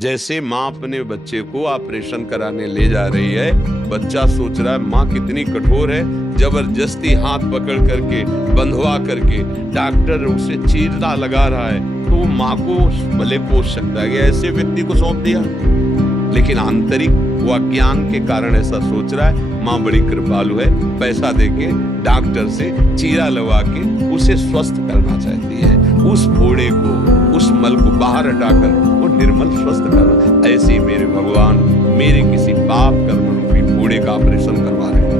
जैसे माँ अपने बच्चे को ऑपरेशन कराने ले जा रही है, बच्चा सोच रहा है माँ कितनी कठोर है, जबरदस्ती हाथ पकड़ करके बंधवा करके डॉक्टर उसे चीरा लगा रहा है, तो वो माँ को भले पोष सकता है कि ऐसे व्यक्ति को सौंप दिया, लेकिन आंतरिक वो अज्ञान के कारण ऐसा सोच रहा है माँ बड़ी कृपालु है, पैसा देके डॉक्टर से चीरा लगा के उसे स्वस्थ करना चाहती है, उस फोड़े को, उस मल को बाहर हटाकर वो निर्मल स्वस्थ करना। ऐसे ही मेरे भगवान मेरे किसी पाप कर्म रूपी फोड़े का ऑपरेशन करवा रहे हैं।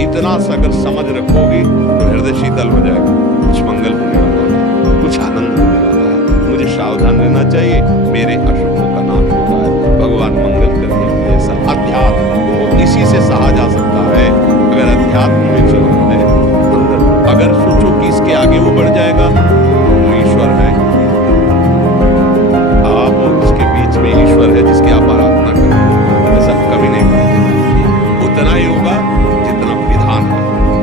इतना सा अगर समझ रखोगे तो हृदय शीतल हो जाएगा, कुछ मंगल होने वाला है, कुछ आनंद होने वाला है। मुझे सावधान रहना चाहिए, मेरे अशुभों का नाश होता है। भगवान मंगल करने के लिए ऐसा अध्यात्म वो इसी से सहा जा सकता है। अगर अध्यात्म में चलो है अंदर, अगर सोचो कि इसके आगे वो बढ़ जाएगा तो ईश्वर है, आप और उसके बीच में ईश्वर है जिसकी आप आराधना करें, ऐसा कभी नहीं बढ़ेगा। उतना ही होगा जितना विधान है।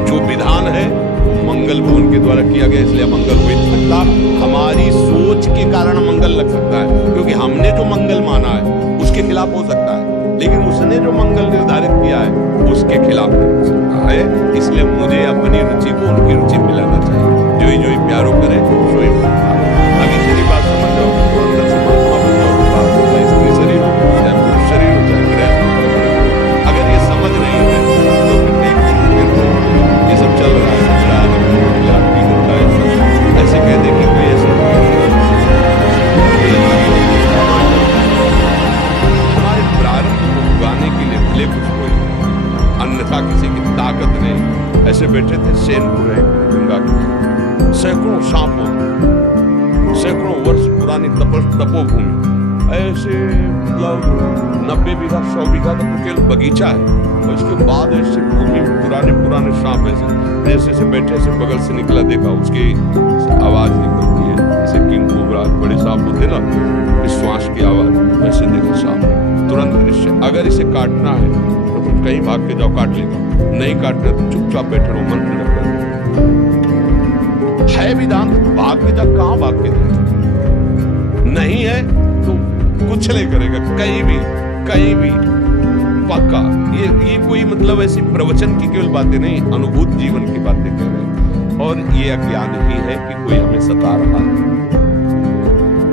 जो विधान है वो मंगल भवन के द्वारा किया गया, इसलिए मंगल हो सकता। हमारी सोच के कारण मंगल लग सकता है, क्योंकि हमने जो मंगल माना है उसके खिलाफ हो सकता है, लेकिन उसने जो मंगल निर्धारित किया है उसके खिलाफ नहीं हो सकता है। इसलिए मुझे अपनी रुचि को उनकी रुचि मिलाना चाहिए। जो ही प्यारो करे सो ही आगे चली बात समझ जाओ, अंदर से महात्मा बन जाओ। बात हो चाहे स्त्री शरीर हो, चाहे पुरुष शरीर हो, चाहे गृहस्थ हो। अगर ये समझ नहीं है तो फिर ये सब चल रहा है, ऐसे कह दे कि कोई ऐसा हमारे प्रारंभ को उगाने के लिए भले कुछ कोई, अन्यथा किसी की ताकत नहीं। ऐसे बैठे थे सेनपुर है गंगा के, सैकड़ों सांपों, सैकड़ों वर्ष पुरानी तपोभूमि, ऐसे मतलब 90 बीघा 100 बीघा का तो केवल बगीचा है, और इसके बाद ऐसे भूमि पुराने सांप ऐसे ऐसे बैठे, ऐसे बगल से निकला, देखा उसकी आवाज निकलती है जैसे किंग कोबरा, बड़े सांप होते ना, श्वास की आवाज, वैसे देखे सांप, तुरंत निश्चय अगर इसे काटना है तो तुम कहीं भाग के जाओ, काट लेगा, नहीं काटना तो चुपचाप बैठे रहो, मंत्र जप करो। है विधान, भाग के जा, कहां भाग के जाए, नहीं है तो कुछ नहीं करेगा, कहीं भी पक्का। ये कोई मतलब ऐसी प्रवचन की केवल बातें नहीं, अनुभूत जीवन की बातें कह रहे हैं। और ये अज्ञान ही है कि कोई हमें सता रहा है,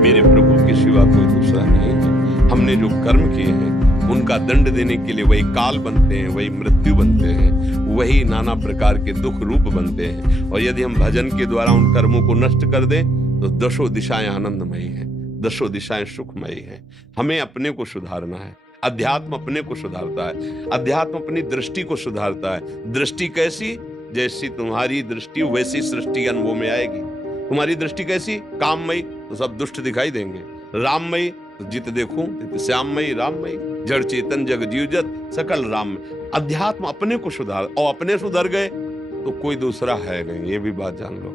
मेरे प्रभु के सिवा कोई दूसरा नहीं है। हमने जो कर्म किए हैं उनका दंड देने के लिए वही काल बनते हैं, वही मृत्यु बनते हैं, वही नाना प्रकार के दुख रूप बनते हैं। और यदि हम भजन के द्वारा उन कर्मों को नष्ट कर दें तो दशों दिशाएं आनंदमयी हैं, दशों दिशाएं सुखमयी हैं। हमें अपने को सुधारना है। अध्यात्म अपने को सुधारता है, अध्यात्म अपनी दृष्टि को सुधारता है। दृष्टि कैसी? जैसी तुम्हारी दृष्टि वैसी सृष्टि अनुभव में आएगी। तुम्हारी दृष्टि कैसी? काममयी तो सब दुष्ट दिखाई देंगे, राममयी तो जित देखूं तित श्याममयी राममयी, जड़ चेतन जग जीवजत सकल राम। अध्यात्म अपने को सुधार, और अपने सुधर गए तो कोई दूसरा है नहीं, ये भी बात जान लो।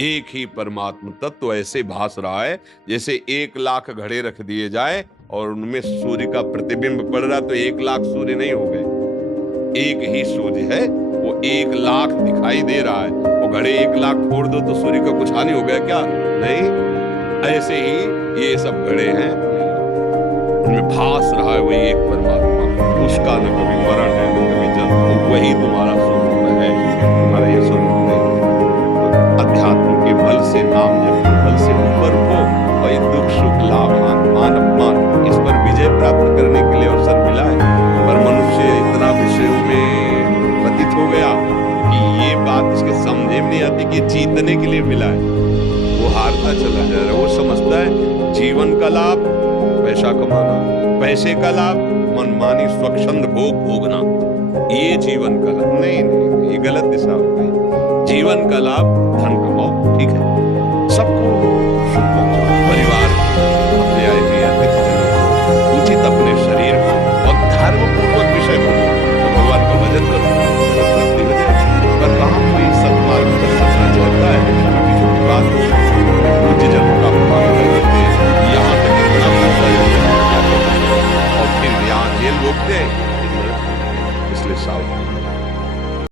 एक ही परमात्म तत्व ऐसे भास रहा है जैसे 1 लाख घड़े रख दिए जाए और उनमें सूर्य का प्रतिबिंब पड़ रहा, तो 1 लाख सूर्य नहीं हो गए, एक ही सूर्य है, वो 1 लाख दिखाई दे रहा है। वो घड़े 1 लाख फोड़ दो तो सूर्य का कुछ हानि हो गया क्या? नहीं। ऐसे ही ये सब घड़े हैं, उनमें भास रहा है वही एक परमात्मा, उसका न कभी मरण है न कभी जन्म, वही तुम्हारा स्वरूप है, तुम्हारा ये स्वरूप नहीं। अध्यात्म के बल से, नाम जप के बल से ऊपर हो, और ये दुख सुख लाभ मान अपमान, इस पर विजय प्राप्त करने के लिए अवसर मिला है। पर मनुष्य इतना विषयों में व्यतीत हो गया कि ये बात उसके समझे में नहीं आती कि जीतने के लिए मिला है, वो हारता चला जा रहा है। वो समझता है जीवन का लाभ पैसा कमाना, पैसे का लाभ मनमानी स्वच्छंद भोग भोगना, ये जीवन का लाभ नहीं, ये गलत दिशा हो गई। जीवन का लाभ धन